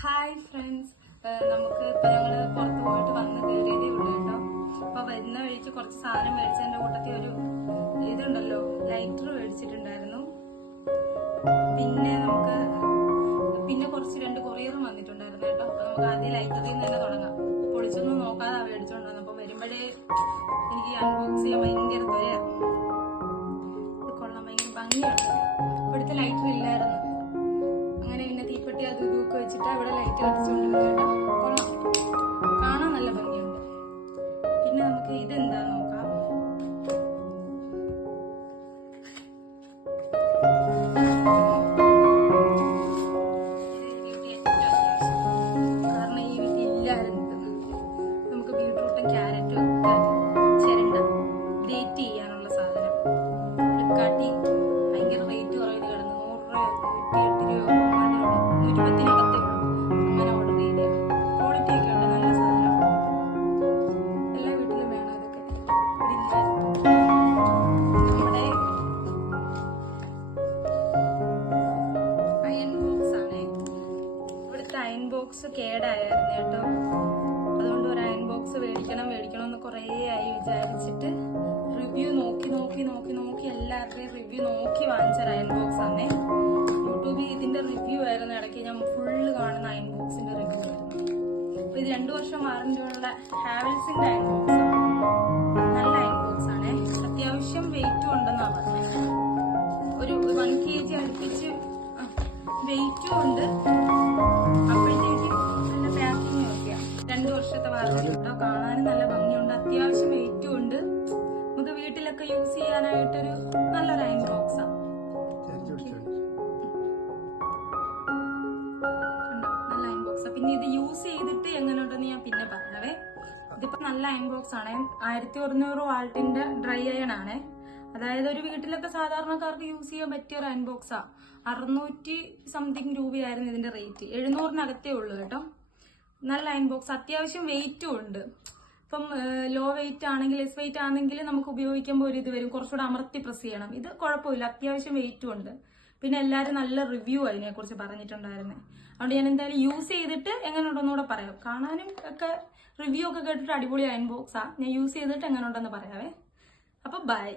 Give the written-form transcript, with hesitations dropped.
Hi friends, നമുക്ക് ഇപ്പൊ ഞങ്ങള് പുറത്തു പോയിട്ട് വന്ന് കയറിയതേ ഉള്ളൂ കേട്ടോ. അപ്പൊ വരുന്ന വഴിക്ക് കുറച്ച് സാധനം മേടിച്ചതിന്റെ കൂട്ടത്തിൽ ഒരു ഇതുണ്ടല്ലോ, ലൈറ്റർ മേടിച്ചിട്ടുണ്ടായിരുന്നു. പിന്നെ കുറച്ച് 2 കൊറിയറും വന്നിട്ടുണ്ടായിരുന്നു കേട്ടോ. അപ്പൊ നമുക്ക് ആദ്യം ലൈറ്ററിൽ നിന്ന് തന്നെ തുടങ്ങാം. പൊളിച്ചൊന്നും നോക്കാതെ മേടിച്ചോണ്ടാണ്. അപ്പൊ വരുമ്പോഴേ എനിക്ക് അൺബോക്സ് ചെയ്യാൻ ഭയങ്കര തൊയ്യാ. ഇത് കൊള്ളാൻ ഭയങ്കര ഭംഗിയാണ്. ഇവിടുത്തെ ലൈറ്റർ ഇല്ലായിരുന്നു. അങ്ങനെ പിന്നെ തീപ്പെട്ടി അത് ഇതൊക്കെ വെച്ചിട്ട് അവിടെ ലൈറ്റ് കത്തിച്ചുകൊണ്ടിരുന്നു. കൊള്ളാം, കാണാൻ നല്ല ഭംഗിയുണ്ട്. പിന്നെ നമുക്ക് ഇതെന്താ നോക്കാം. കാരണം ഈ വീട്ടിൽ ഇല്ലായിരുന്നു. നമുക്ക് ബീട്രൂട്ടും ക്യാരറ്റും ഒക്കെ ചിരണ്ട ഗ്രേറ്റ് ചെയ്യാനുള്ള സാധനം. ഫ്ലിപ്കാർട്ടിൽ ഭയങ്കര റേറ്റ് കുറവിന് കിടന്നു. 100 രൂപ 108 രൂപ 110-നകത്തേ ഉള്ളൂ. അങ്ങനെ ഓർഡർ ചെയ്ത ക്വാളിറ്റി ഒക്കെ ഉണ്ട്, നല്ല സാധനം. എല്ലാ വീട്ടിലും വേണം ഇതൊക്കെ. നമ്മുടെ അയൺ ബോക്സ് ആണേ. ഇവിടുത്തെ അയൺ ബോക്സ് കേടായിരുന്നു കേട്ടോ. അതുകൊണ്ട് ഒരു അയൺ ബോക്സ് മേടിക്കണം എന്ന് കുറേ ആയി വിചാരിച്ചിട്ട് റിവ്യൂ നോക്കി എല്ലാവരുടെയും റിവ്യൂ നോക്കി വാങ്ങിച്ചൊരു അയൺ ബോക്സ് ആണേ. യൂട്യൂബിൽ ഇതിന്റെ റിവ്യൂ ആയിരുന്നു. ഇടയ്ക്ക് ഞാൻ ഫുള്ള് കാണുന്ന അയൺ ബോക്സിന്റെ റിവ്യൂ ആയിരുന്നു. അപ്പൊ ഇത് 2 വർഷം വാറന്റിയുള്ള ഹാവൽസിന്റെ അയൺ ബോക്സ്. നല്ല അയൺ ബോക്സ് ആണേ. അത്യാവശ്യം വെയിറ്റും ഉണ്ടെന്നാ പറഞ്ഞത്. ഒരു 1 kg അടുപ്പിച്ച് വെയിറ്റും ഉണ്ട്. അപ്പോഴത്തേക്കും നല്ല പാക്കിങ് ഒക്കെയാ. 2 വർഷത്തെ വാറന്റി കേട്ടോ. കാണാനും നല്ല ഭംഗിയുണ്ട്, അത്യാവശ്യം വെയിറ്റും ഉണ്ട്. നമുക്ക് വീട്ടിലൊക്കെ യൂസ് ചെയ്യാനായിട്ടൊരു നല്ലൊരു അയൺ ബോക്സാണ്. പിന്നെ ഇത് യൂസ് ചെയ്തിട്ട് എങ്ങനെയുണ്ടെന്ന് ഞാൻ പിന്നെ പറയാവേ. ഇതിപ്പോ നല്ല അയൺ ബോക്സ് ആണ്. 1100 വാൾട്ടിന്റെ ഡ്രൈ അയൺ ആണ്. അതായത് ഒരു വീട്ടിലൊക്കെ സാധാരണക്കാർക്ക് യൂസ് ചെയ്യാൻ പറ്റിയ ഒരു അയൺ ബോക്സാ. 600 സംതിങ് രൂപയായിരുന്നു ഇതിന്റെ റേറ്റ്. 700-നകത്തേ ഉള്ളൂ കേട്ടോ. നല്ല അയൺ ബോക്സ്, അത്യാവശ്യം വെയിറ്റും ഉണ്ട്. ഇപ്പം ലോ വെയിറ്റ് ആണെങ്കിൽ എസ് വെയിറ്റ് ആണെങ്കിൽ നമുക്ക് ഉപയോഗിക്കുമ്പോൾ ഒരു ഇത് വരും, കുറച്ചുകൂടെ അമർത്തി പ്രസ് ചെയ്യണം. ഇത് കുഴപ്പമില്ല, അത്യാവശ്യം വെയിറ്റും ഉണ്ട്. പിന്നെ എല്ലാവരും നല്ല റിവ്യൂ അതിനെ കുറിച്ച് പറഞ്ഞിട്ടുണ്ടായിരുന്നേ. അതുകൊണ്ട് ഞാൻ എന്തായാലും യൂസ് ചെയ്തിട്ട് എങ്ങനെ ഉണ്ടെന്നൂടെ പറയാം. കാണാനും ഒക്കെ റിവ്യൂ ഒക്കെ കേട്ടിട്ട് അടിപൊളി അയൺ ബോക്സാ. ഞാൻ യൂസ് ചെയ്തിട്ട് എങ്ങനെ ഉണ്ടെന്ന് പറയാവേ. അപ്പൊ ബൈ.